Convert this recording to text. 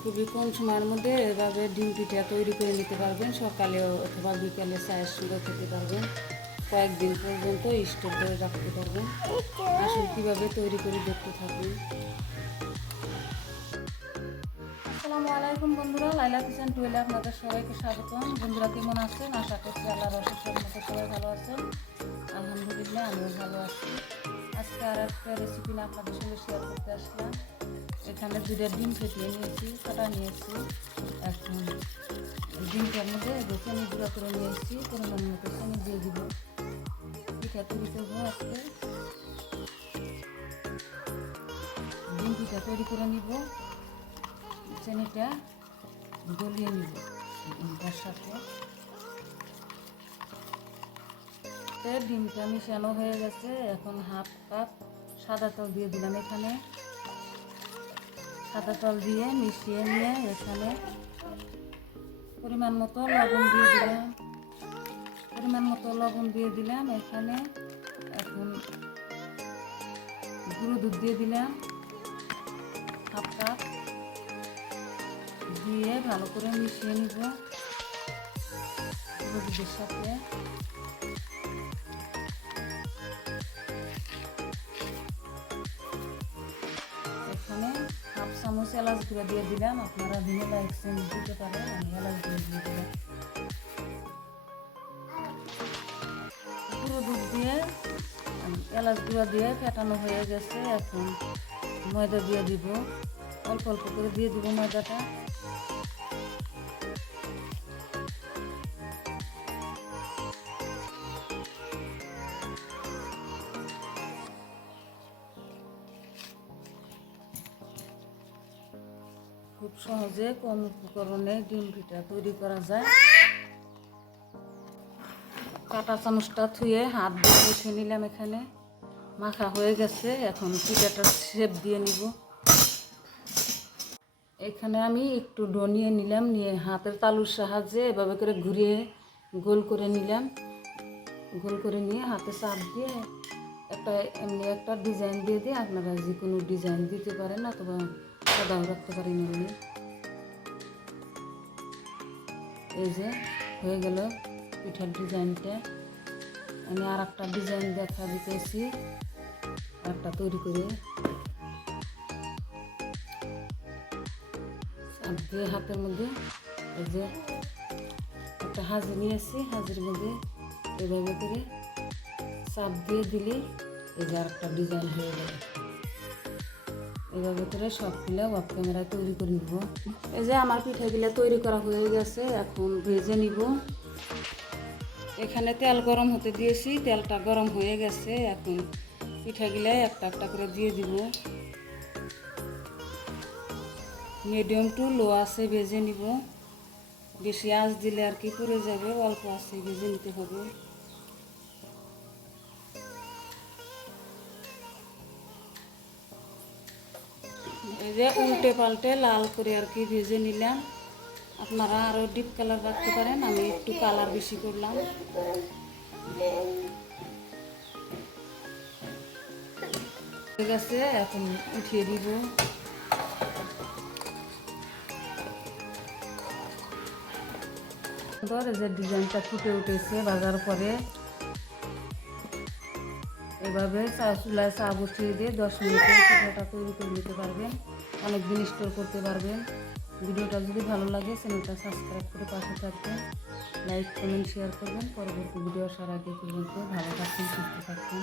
খুবই কম সময়ের মধ্যে এভাবে ডিম পিঠা তৈরি করে নিতে পারবেন। সকালে অথবা বিকালে চায়ের সঙ্গে খেতে পারবেন। কয়েকদিন পর্যন্ত স্টোর করে রাখতে পারবেন। আসলে কীভাবে তৈরি করে দেখতে থাকবেন আসসালামু আলাইকুম বন্ধুরা, লাইলা কিচেন টুয়েলে আপনাদের সবাইকে স্বাগতম। বন্ধুরা কেমন আছেন? আশা করছি আল্লাহর অসুস্থের মতো সবাই ভালো আছেন। আলহামদুলিল্লাহ, আমিও ভালো আছি। আজকে আর একটা রেসিপি আপনাদের সঙ্গে শেয়ার করতে আসলাম। এখানে দুটা ডিম ফেটিয়ে নিয়েছি, কাটা নিয়েছি? এখন ডিমটার মধ্যে যে চিনি গুঁড়া করে নিয়েছি পরিমাণ মতো চিনি দিয়ে দিব। পিঠা তৈরি করব আজকে। ডিম পিঠা তৈরি করে নিব। চেনিটা গলিয়ে নিব তার সাথে। ডিমটা মিশানো হয়ে গেছে। এখন হাফ কাপ সাদা তেল দিয়ে দিলাম এখানে। সাদা তেল দিয়ে মিশিয়ে নিয়ে এখানে পরিমাণ মতো লবণ দিয়ে দিলাম। পরিমাণ মতো লবণ দিয়ে দিলাম। এখানে এখন গুঁড়ো দুধ দিয়ে দিলাম। হাফ কাপ দিয়ে ভালো করে মিশিয়ে নিব। গুঁড়ো দুধের সাথে। চামচ এলাচ গুঁড়ো দিয়ে দিলাম। আপনারা ভিনেলা এক্সচেঞ্জ দিতে পারেন, আমি এলাচ গুঁড়ো দিয়ে দিলাম। পুরো দুধ দিয়ে এলাচ গুঁড়ো দিয়ে ফেটানো হয়ে গেছে। এখন ময়দা দিয়ে দিব। অল্প অল্প করে দিয়ে দিব ময়দাটা। খুব সহজে কম উপকরণে ডিম পিঠা তৈরি করা যায়। কাটা চামচটা থুয়ে হাত দিয়ে মুছে নিলাম এখানে। মাখা হয়ে গেছে, এখন পিঠাটার শেপ দিয়ে নিব। এখানে আমি একটু ডো নিয়ে নিলাম, নিয়ে হাতের তালুর সাহায্যে এভাবে করে ঘুরিয়ে গোল করে নিলাম। গোল করে নিয়ে হাতে চাপ দিয়ে একটা এমনি একটা ডিজাইন দিয়ে দিয়ে আপনারা যে কোনো ডিজাইন দিতে পারেন অথবা সাদাও রাখতে পারেন এমনি এই যে, হয়ে গেল পিঠার ডিজাইনটা। আমি আর একটা ডিজাইন দেখা দিতেছি একটা তৈরি করে। দিয়ে হাতের মধ্যে, এই যে, একটা হাজি নিয়েছি, হাজির মধ্যে এভাবে করে চাপ দিয়ে দিলে এই যে আরেকটা ডিজাইন হয়ে গেল। এভাবে করে সবগুলো ওয়াপ ক্যামেরায় তৈরি করে নিব। এই যে আমার পিঠাগুলো তৈরি করা হয়ে গেছে, এখন ভেজে নিব। এখানে তেল গরম হতে দিয়েছি, তেলটা গরম হয়ে গেছে, এখন পিঠাগুলো একটা একটা করে দিয়ে দিব। মিডিয়াম টু লো আছে ভেজে নিব। বেশি আঁচ দিলে আর কি পুড়ে যাবে, অল্প আছে ভেজে নিতে হবে। এই যে উল্টে পাল্টে লাল করে আর কি ভেজে নিলাম। আপনারা আরও ডিপ কালার রাখতে পারেন, আমি একটু কালার বেশি করলাম। ঠিক আছে এখন উঠিয়ে দিব। যে ডিজাইনটা ফুটে উঠেছে বাজার পরে। এভাবে চুলায় চা বসিয়ে দিয়ে দশ মিনিটে পিঠাটা তৈরি করে নিতে পারবেন। অনেক দিন স্টোর করতে পারবেন। ভিডিওটা যদি ভালো লাগে, চ্যানেলটা সাবস্ক্রাইব করে পাশে থাকবেন। লাইক কমেন্ট শেয়ার করবেন। পরবর্তী ভিডিও আসার আগে পর্যন্ত ভালো থাকবেন, সুস্থ থাকবেন।